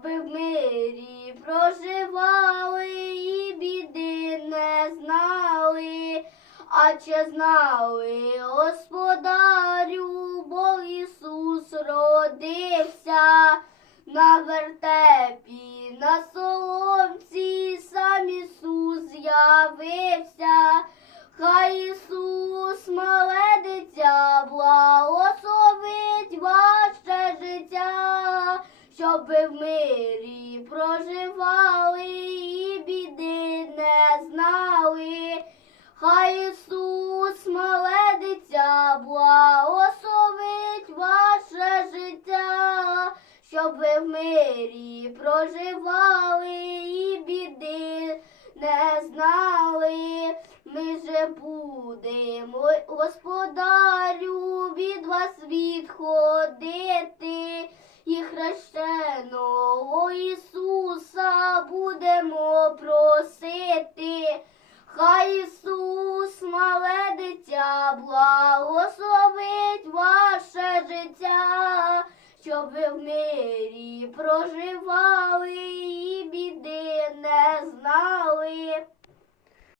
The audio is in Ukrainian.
щоб в мирі проживали і біди не знали. А чи знали, господарю, бо Ісус родився на вертепі, на соломці, сам Ісус з'явився. Хай Ісус, щоб в мирі проживали і біди не знали. Хай Ісус, мале дитя, благословить ваше життя, щоб ви в мирі проживали і біди не знали. Ми же будемо, господарю, від вас відходити. І хрещеного Ісуса будемо просити. Хай Ісус, мале дитя, благословить ваше життя, щоб ви в мирі проживали і біди не знали.